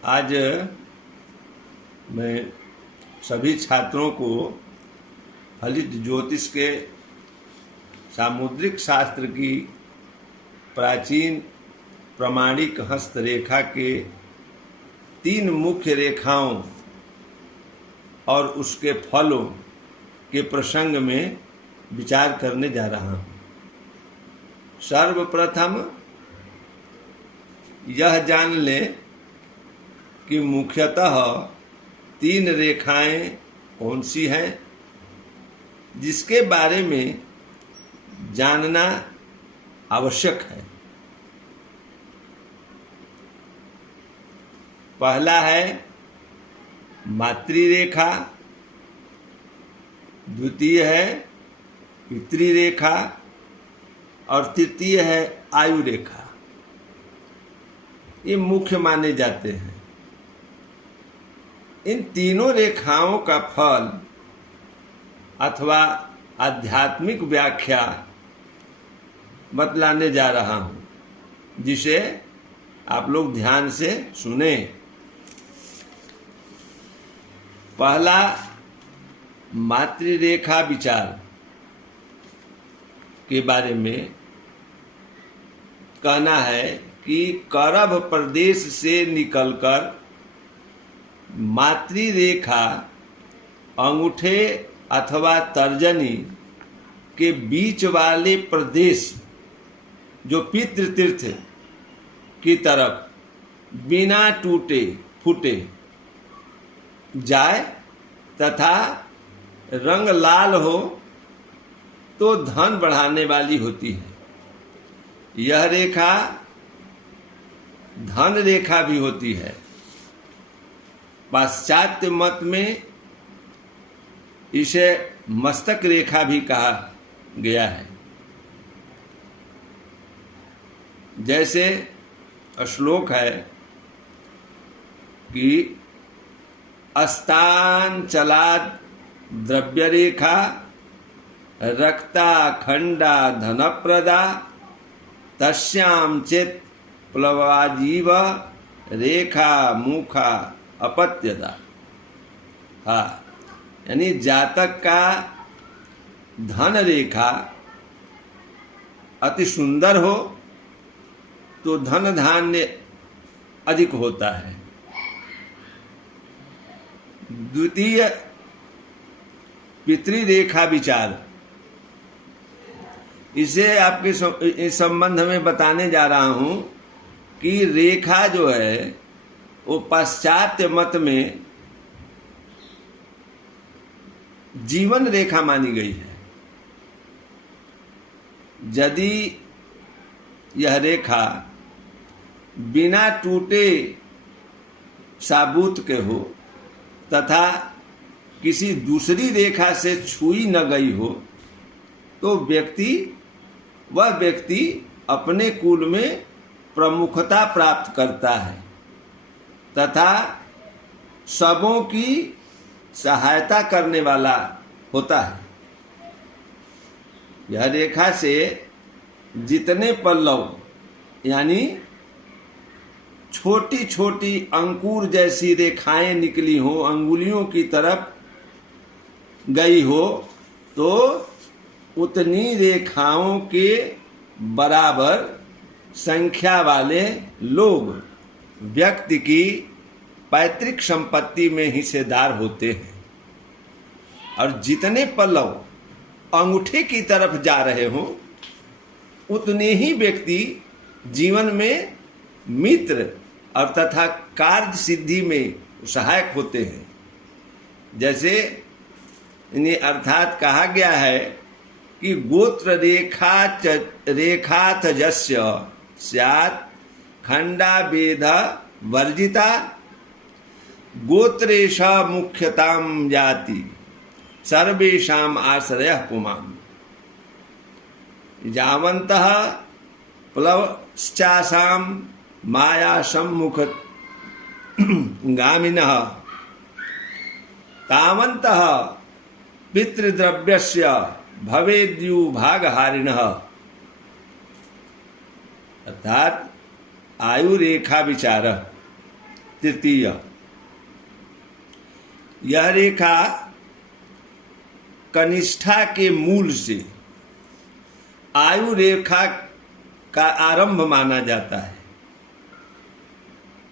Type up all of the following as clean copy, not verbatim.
आज मैं सभी छात्रों को फलित ज्योतिष के सामुद्रिक शास्त्र की प्राचीन प्रमाणिक हस्तरेखा के 3 मुख्य रेखाओं और उसके फलों के प्रसंग में विचार करने जा रहा हूँ। सर्वप्रथम यह जान लें कि मुख्यतः 3 रेखाएं कौन सी हैं, जिसके बारे में जानना आवश्यक है। पहला है मातृरेखा, द्वितीय है पितृरेखा और तृतीय है आयु रेखा। ये मुख्य माने जाते हैं। इन तीनों रेखाओं का फल अथवा आध्यात्मिक व्याख्या बतलाने जा रहा हूँ, जिसे आप लोग ध्यान से सुने। पहला मातृरेखा विचार के बारे में कहना है कि करभ प्रदेश से निकलकर मातृरेखा अंगूठे अथवा तर्जनी के बीच वाले प्रदेश जो पितृतीर्थ की तरफ बिना टूटे फूटे जाए तथा रंग लाल हो तो धन बढ़ाने वाली होती है। यह रेखा धन रेखा भी होती है। पाश्चात्य मत में इसे मस्तक रेखा भी कहा गया है। जैसे श्लोक है कि अस्तांचलाद द्रव्य रेखा रक्ता खंडा धनप्रदा तस्याम चेत प्लवाजीव रेखा मुखा अपत्यदा। हाँ, यानी जातक का धन रेखा अति सुंदर हो तो धन धान्य अधिक होता है। द्वितीय पितृरेखा विचार, इसे आपके इस संबंध में बताने जा रहा हूं कि रेखा जो है वो पाश्चात्य मत में जीवन रेखा मानी गई है। यदि यह रेखा बिना टूटे साबूत के हो तथा किसी दूसरी रेखा से छुई न गई हो तो वह व्यक्ति अपने कुल में प्रमुखता प्राप्त करता है तथा सबों की सहायता करने वाला होता है। यह रेखा से जितने पल्लव यानी छोटी छोटी अंकुर जैसी रेखाएं निकली हो, अंगुलियों की तरफ गई हो, तो उतनी रेखाओं के बराबर संख्या वाले लोग व्यक्ति की पैतृक संपत्ति में हिस्सेदार होते हैं और जितने पल्लव अंगूठे की तरफ जा रहे हों उतने ही व्यक्ति जीवन में मित्र और तथा कार्य सिद्धि में सहायक होते हैं। जैसे इन्हें अर्थात कहा गया है कि गोत्र रेखा तजस्य स्यात् खंडा वेद वर्जिता गोत्रेश मुख्यताम जाति सर्वेषाम आश्रयः पुमान् यावन्तः प्लवश्चासां माया सम्मुख गामिनः तावन्तः पितृद्रव्यस्य भवेद्युभागहारिणः। अर्थात आयु रेखा विचार तृतीय। यह रेखा कनिष्ठा के मूल से आयु रेखा का आरंभ माना जाता है।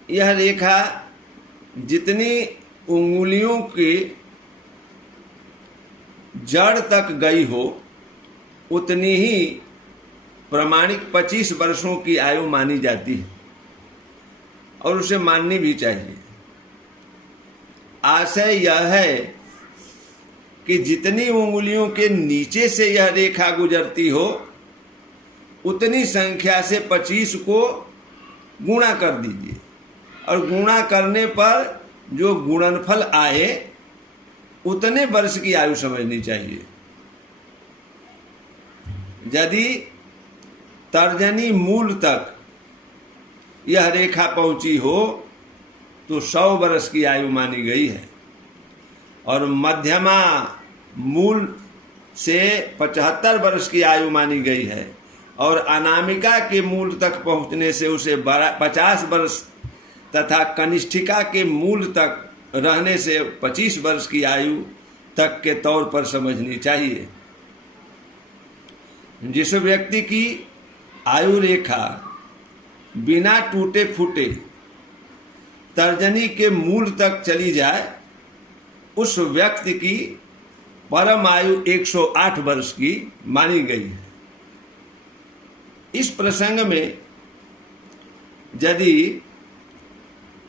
यह रेखा जितनी उंगलियों के जड़ तक गई हो उतनी ही प्रमाणिक 25 वर्षों की आयु मानी जाती है और उसे माननी भी चाहिए। आशय यह है कि जितनी उंगलियों के नीचे से यह रेखा गुजरती हो उतनी संख्या से 25 को गुणा कर दीजिए और गुणा करने पर जो गुणनफल आए उतने वर्ष की आयु समझनी चाहिए। यदि तर्जनी मूल तक यह रेखा पहुंची हो तो 100 वर्ष की आयु मानी गई है और मध्यमा मूल से 75 वर्ष की आयु मानी गई है और अनामिका के मूल तक पहुंचने से उसे 50 वर्ष तथा कनिष्ठिका के मूल तक रहने से 25 वर्ष की आयु तक के तौर पर समझनी चाहिए। जिस व्यक्ति की आयु रेखा बिना टूटे फूटे तर्जनी के मूल तक चली जाए उस व्यक्ति की परम आयु 108 वर्ष की मानी गई है। इस प्रसंग में यदि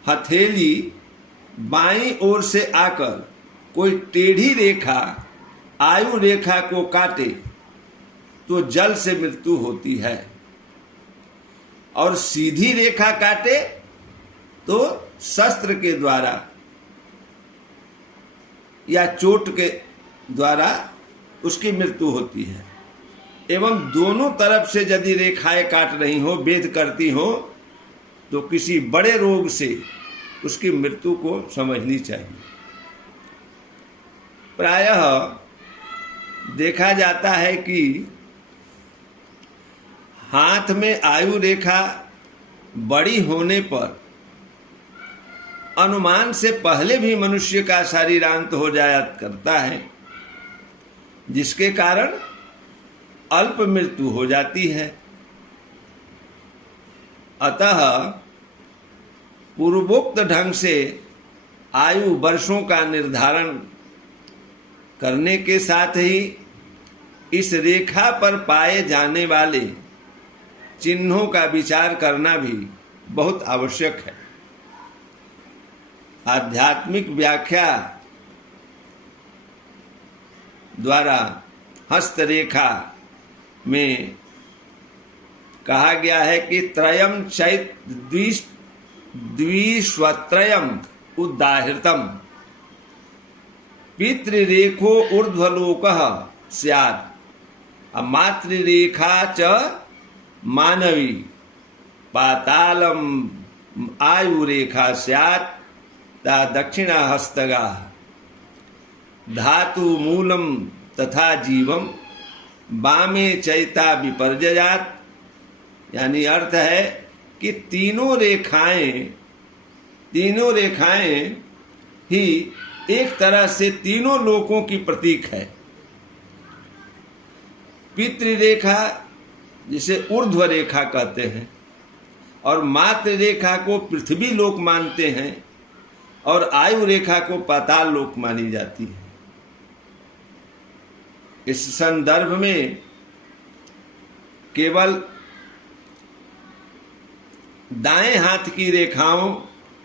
हथेली बाईं ओर से आकर कोई टेढ़ी रेखा आयु रेखा को काटे तो जल से मृत्यु होती है और सीधी रेखा काटे तो शस्त्र के द्वारा या चोट के द्वारा उसकी मृत्यु होती है। एवं दोनों तरफ से यदि रेखाएं काट रही हो, भेद करती हो तो किसी बड़े रोग से उसकी मृत्यु को समझनी चाहिए। प्रायः देखा जाता है कि हाथ में आयु रेखा बड़ी होने पर अनुमान से पहले भी मनुष्य का शरीरांत हो जाया करता है, जिसके कारण अल्प मृत्यु हो जाती है। अतः पूर्वोक्त ढंग से आयु वर्षों का निर्धारण करने के साथ ही इस रेखा पर पाए जाने वाले चिन्हों का विचार करना भी बहुत आवश्यक है। आध्यात्मिक व्याख्या द्वारा हस्तरेखा में कहा गया है कि त्रयम चैत द्विस्वत्रयम उदाहृतम पितृरेखो ऊर्ध्वलोकः स्यात् मातृरेखा च मानवी पातालम आयुरेखा स्यात् ता दक्षिणा हस्तगा धातु मूलम तथा जीवम बामे चैता विपर्जयात। यानी अर्थ है कि तीनों रेखाएं ही एक तरह से तीनों लोकों की प्रतीक है। पितृरेखा जिसे ऊर्ध्व रेखा कहते हैं और मातृ रेखा को पृथ्वी लोक मानते हैं और आयु रेखा को पाताल लोक मानी जाती है। इस संदर्भ में केवल दाएं हाथ की रेखाओं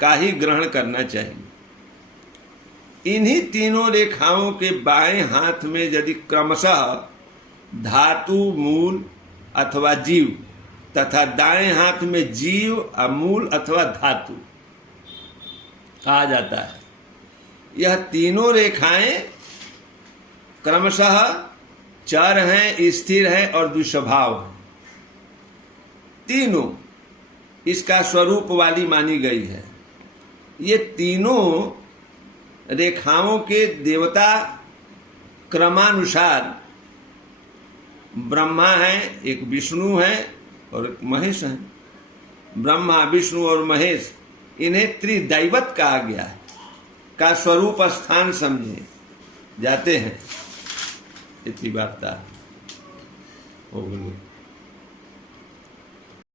का ही ग्रहण करना चाहिए। इन्हीं तीनों रेखाओं के बाएं हाथ में यदि क्रमशः धातु मूल अथवा जीव तथा दाएं हाथ में जीव अमूल अथवा धातु कहा जाता है, यह तीनों रेखाएं क्रमशः चर हैं, स्थिर हैं और द्विस्वभाव हैं। तीनों इसका स्वरूप वाली मानी गई है। ये तीनों रेखाओं के देवता क्रमानुसार ब्रह्मा है, एक विष्णु है और एक महेश है। ब्रह्मा, विष्णु और महेश इन्हें त्रिदैवत कहा गया है, का स्वरूप स्थान समझे जाते हैं। इतनी वार्ता हो गई।